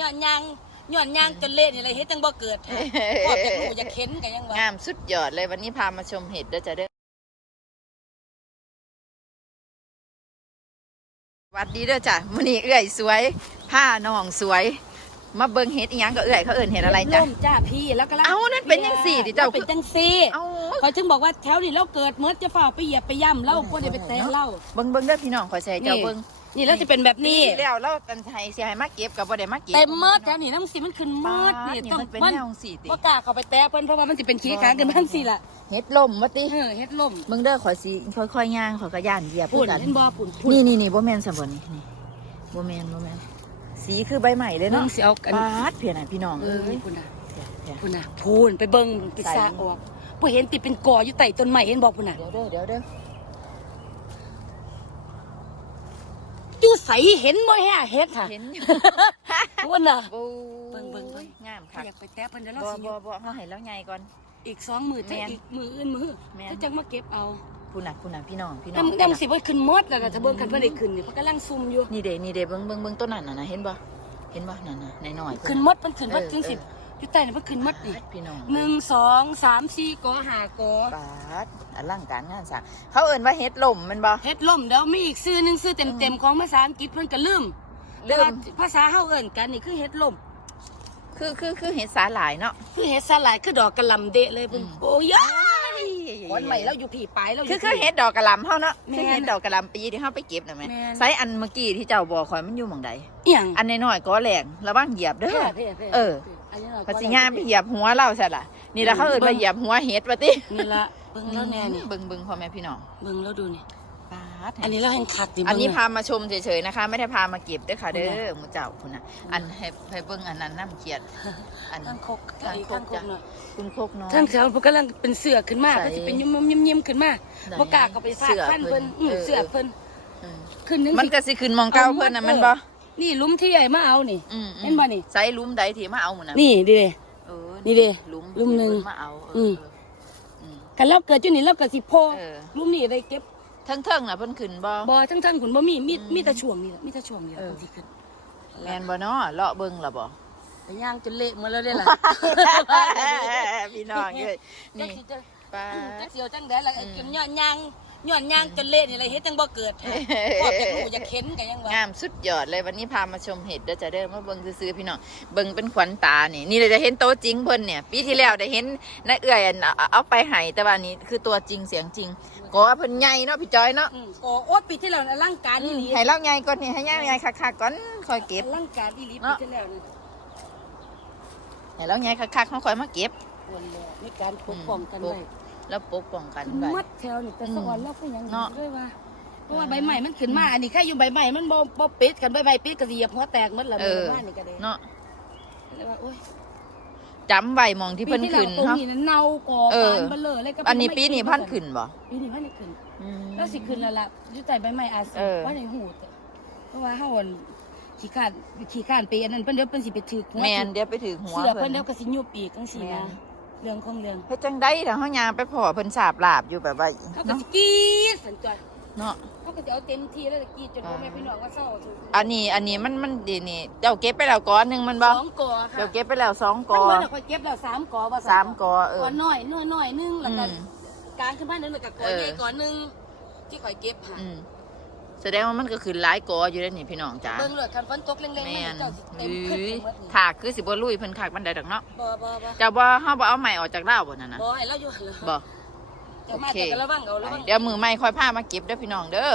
ย้อนยางย้อนยางจนเละนี่เลยเฮ็ดจังบ่เกิดค่ะพอจะรู้จะเข็นกันยังวะงามสุดยอดเลยวันนี้พามาชมเห็ดเด้อจ้ะเด้อสวัสดีเด้อจ้ะมื้อนี้เอื้อยสวยผ้าน้องสวย มาเบิ่งเห็ดอีหยังก็เอื้อยเขาเอิ้นเห็ดอะไรจ้ะล่มจ้าพี่แล้วก็เอ้านั่นเป็นจังสี่ดิเจ้าเป็นจังซี่เอ้า คอยถึงบอกว่าแถวนี้เราเกิดเมื่อจะฝ่าไปเหยียบไปย่ำเล่าก็ได้ไปแตะเล่าเบิ่งเบิ่งเด้อพี่น้องขอยใส่เจ้าเบิ่งนี่แล้วจะเป็นแบบนี้ปีที่แล้วเราตันไทยสิให้มาเก็บก็บ่ได้มาเก็บเต็มเมื่อแถวนี้น้ำสีมันขึ้นปาเมื่อดนี่นี่ต้องมันเป็นมันแนวสี่ติบ่กล้าเข้าไปแตะเพิ่นเพราะว่ามันสิเป็นขี้ค้างกันบ้างสิล่ะเห็ดลมว่าติเออเฮ็ดล่มเบิ่งเด้อขอยสิค่อยๆย่างขอยก็ย่านเหยียบปุ่นคือกันเห็นบ่ปุ่นปุ่นนี่นี่นี่บ่แม่นซั่นบ่นี่นี่บ่แม่นบ่แม่นสีคือใบใหม่เลยเบิ่เนาะงสิเอากันปาดเพียน่ะพี่น้องเอเอ้อยปุ่นน่ะเดี๋ยวปุ่นน่ะพูนไปเบิ่งไปซากออก บ่เห็นติดเป็นกออยู่ใต้ต้นไม้เห็นบ่ปุ่นน่ะเดี๋ยวเด้อเดี๋ยวเด้ออยู่ใสเห็นบ่แฮ่เฮ็ดค่ะเห็นอยู่ปุ่นน่ะโอ้เบิ่งเบิ่งเบิ่ง งามถ้าค่ะอยากไปแตะเพิ่นเดี๋ยวเราบ่สิบ่บ่เฮาให้แล้วใหญ่ก่อน อีกสองมือถ้าแม่นอีกมืออื่นมือแม่น ถ้าจังมาเก็บเอาพุ่นน่ะพุ่นน่ะพี่น้องพี่น้องดำดำสิว่าขึ้นมดแล้วนะถ้าเบิ่งคันเพิ่นได้ขึ้นนี่เพิ่นกำลังซุ่มอยู่ นี่เด้นี่เด้เบิ่งเบิ่งเบิ่งต้นนั้นน่ะนะเห็นบ่เห็นบ่นั่นน่ะน้อยๆ ขึ้นมดเพิ่นขึ้นมดเออจริงสิเออ อยู่ใต้นี่เพิ่นขึ้นมดนี่พี่น้องหนึ่งสองสามสี่กอห้ากอปาดอลังการงานสร้างเขาเอิ้นว่าเฮ็ดลมแมันบ่ เฮ็ดล่มเดี๋ยวมีอีกชื่อหนึงชื่อเต็มๆของภาษาอังกฤษเพิ่นก็ลืมลืม แต่ว่าภาษาเฮาเอิ้นกันนี่คือเฮ็ดล่มคือคือคือเฮ็ดสาหลายเนาะ คือเฮ็ดสลายคือดอกกระหล่ำเดะเลยเพิ่นอืม โอ้ยวันใหม่เราอยู่ผีปลายเราอคือยู่คือเฮ็ดดอกกระหลำเฮาเนาะแม่นคือเฮ็ดดอกกระหลำปีที่เฮาไปเก็บน่ะแม่แม่น ไซส์อันเมื่อกี้ที่เจ้าบอกข่อยมันอยู่หม่องใดอีหยังอันน้อยๆก็แรงระวังเหยียบเด้อ เพ่เพ่เออ อันนี้เราภาษีงามไปเหยียบหัวเราซะล่ะนี่ละเขาเอิ้นว่าเหยียบหัวเฮ็ดว่าตินี่ละเบิ่งแล้วแน่นี่เบิ่งเบิ่งพ่อแม่พี่น้องเบิ่งแล้วดูนี่ปาดอันนี้เราแห่งคักนี่อันนี้เบิ่งพามาชมเฉยๆนะคะ ไม่ได้พามาเก็บเด้อค่ะเด้อหมูเจ้าคุณน่ะอันให้ให้เบิ่งอันนั้นน้ำเขียดอันทางคกทางคกทางคกหน่อยคุณโคกน้อยทางแถวเพิ่นกำลังเป็นเสือขึ้นมาใส่ก็สิเป็นยิ้มยิ้มๆขึ้นมาไหนบ่กล้าก็ไปฟาดเสือฟันเพิ่นเพิ่นอือเออเสือเพิ่นอืมขึ้นนึงมันสิก็สิขึ้นมองเก้าเพิ่นน่ะมันบ่ นี่หลุมที่ใหญ่มาเอานี่อืมเห็นบ่นี่ ใส่หลุมใดที่มาเอาหมื้อน่ะนี่ดิเด้ เออนี่เด้หลุมหลุมหนึ่งที่เพิ่มาเอาเออมอืม คันเราเกิดอยู่นี่เราก็สิโพเออ หลุมนี่ได้เก็บเทิงๆน่ะเพิ่นขึ้นบ่ บ่ทั้งๆขุนบ่มีมีอืมมีแต่ช่วงนี่แหละมีแต่ช่วงนี่แหละเออบางทีขึ้นแม่นบ่เนาะเลาะเบิ่งล่ะบ่ ไปย่างจนเละหมดแล้วเด้ล่ะ พี่น้องเอ้ยจันี่กสิจะปาจัดกสิเอาจังได๋ล่ะอืมกินย้อนยาง ย้อนยางจนเละนี่เลยเฮ็ดจังบ่เกิดค่ะพอจะรู้จะเข็นกันยังวะงามสุดยอดเลยวันนี้พามาชมเห็ดเด้อจ้ะเด้อมาเบิ่งซื้อๆพี่น้องเบิ่งเป็นขวัญตานี่ นี่เลยจะเห็นโตวจริงเพิ่นเนี่ยปีที่แล้วได้เห็นน้าเอื้อยอันเอาเอาไปให้แต่ว่านี้คือตัวจริงเสียงจริงก็เพิ่นใหญ่เนาะพี่จอยเนาะอืมโอ้โอ้ปีที่แล้วน่ะอลังการอีหลีให้เราใหญ่ก่อนนี่ให้ใหญ่ใหญ่คักๆก่อนค่อยเก็บอลังการอีหลีเนาะปีที่แล้วนี่ให้เราใหญ่คักๆเฮาค่อยมาเก็บควรแล้วในการปกป้องกันอืมไว้ แล้วปกป้องกันคือไว้มัดแถวนี่แต่สะอ่อนแล้วก็ยังเนาะ ด้วยว่าเพราะว่าใบใหม่มันขึ้นมาอันนี้แค่อยู่ใบใหม่มันบ่บ่ปิดกันใบใหม่ปิดก็สิเหยียบหัวแตกหมดละเออ บ้านนี่ก็ได้เนาะเลยว่าโอ้ยจำไว้หมองที่เพิ่นขึ้นปีที่แล้วตรงเนาะ นี้เน่าก่อเออ ปานเบลอเลยก็อันนี้ปีนี้พันขึ้นบ่ปีนี้พันได้ขึ้น อืม แล้วสิขึ้นแล้วล่ะอยู่ใต้ใบไม้อาสิเออ ว่าในหูดเพราะว่าเฮาอั่นขี้ข้านขี้ข้านไปอันนั้นเพิ่นเดี๋ยวเพิ่นสิไปถึกหัวแม่นถึกเดี๋ยวไปถึงหัวเสือเพิ่เพิ่นน เดี๋ยวก็สิยุบอีกจังซี่แม่นะน เรื่องของเรื่องเฮ็ดจังได๋ถ้าเฮายางไปพ่อเพิ่นสาบลาบอยู่แบบว่าเขาก็เนาะสิกรีดสันจอยเนาะเขาก็จะเอาเต็มที่แล้วจะกรีดจนพ่อแม่พี่น้องว่าเศร้าสุดอันนี้อันนี้มันมันดีนี่เจ้าเก็บไปแล้วก้อนหนึ่งมันบ่สองกอค่ะเจ้าเก็บไปแล้วสองกทั้งอหมดน่ะข่อยเก็บแล้วสามกอว่าสามกอเออก่อนน้อยน้อยน้อยหนึงแล้วก็อืม กลางขึ้นมาหนึงแล้วก็กอเออใหญ่กอหนึงที่ข่อยเก็บค่ะ อืม แสดงว่ามันก็คือหลายกออยู่แล้วนี่พี่น้องจ้าเบิ่งเลยคันฝนตกแรงๆแม่มันนเจ้าสิเต็มอื้ขึ้นอไปหมดนี่ถากคือสิบ่ลุยเพิ่นคักบันไดดอกเนาะบ่บ่บ่เจ้าบ่เฮาบ่เอาใหม่ออกจากลาวบ่นั่นน่ะบ่ให้เราอยู่หั่นเลยบ่จะมาโอเคแต่ก็ระวังเอาระวัง เดี๋ยวมือใหม่ค่อยพามาเก็บเด้อพี่น้องเด้อ